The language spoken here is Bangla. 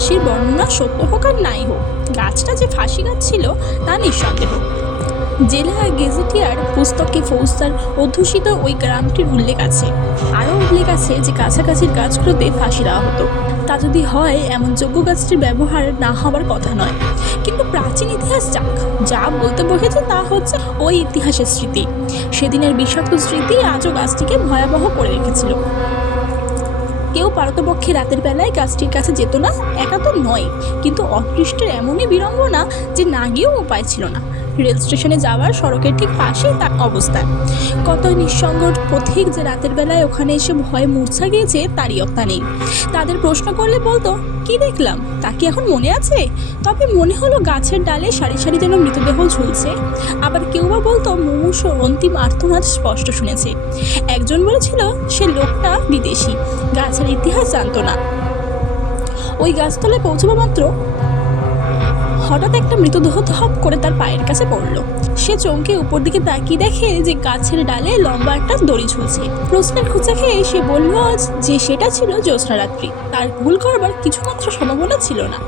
ফাঁসির বর্ণনা সত্য হোক আর নাই হোক, গাছটা যে ফাঁসি গাছ ছিল তা নিঃসন্দেহ। জেলা গেজেটিয়ার পুস্তকে ফৌজদার অধ্যুষিত ওই গ্রামটির উল্লেখ আছে। আরও উল্লেখ আছে যে কাছাকাছির গাছগুলোতে ফাঁসি দেওয়া হতো। তা যদি হয়, এমন যোগ্য গাছটির ব্যবহার না হওয়ার কথা নয়। কিন্তু প্রাচীন ইতিহাস যা বলতে বসেছে তা হচ্ছে ওই ইতিহাসের স্মৃতি। সেদিনের বিষাক্ত স্মৃতি আজও গাছটিকে ভয়াবহ করে রেখেছিল। কেউ পারতপক্ষে রাতের বেলায় গাছটির কাছে যেত না, একা তো নয়, কিন্তু অদৃষ্টের এমনই বিড়ম্বনা যে না গিয়েও উপায় ছিল না। রেল স্টেশনে যাওয়ার সড়কের ঠিক পাশেই তার অবস্থান। কত নিঃসঙ্গ পথিক যে রাতের বেলায় ওখানে এসে ভয়ে মূর্ছা গিয়েছে তারই অত্যা নেই। তাদের প্রশ্ন করলে বলতো, কি দেখলাম তা কি এখন মনে আছে? তবে মনে হলো গাছের ডালে সারি সারি যেন মৃতদেহ ঝুলছে। আবার কেউ বা বলতো মুমূর্ষ অন্তিম আর্তনাদ স্পষ্ট শুনেছে। একজন বলেছিল সে লোকটা বিদেশি, গাছের ইতিহাস জানতো না। ওই গাছতলায় পৌঁছাবা মাত্র হঠাৎ একটা মৃতদেহ ধপ করে তার পায়ের কাছে পড়ল। সে চমকে উপর দিকে তাকিয়ে দেখে যে গাছের ডালে লম্বা একটা দড়ি ঝুলছে। প্রশ্নের খোঁচা খেয়ে সে বলল যে সেটা ছিল জ্যোৎস্না রাত্রি। তার ভুল করবার কিছুমাত্র সম্ভাবনা ছিল না।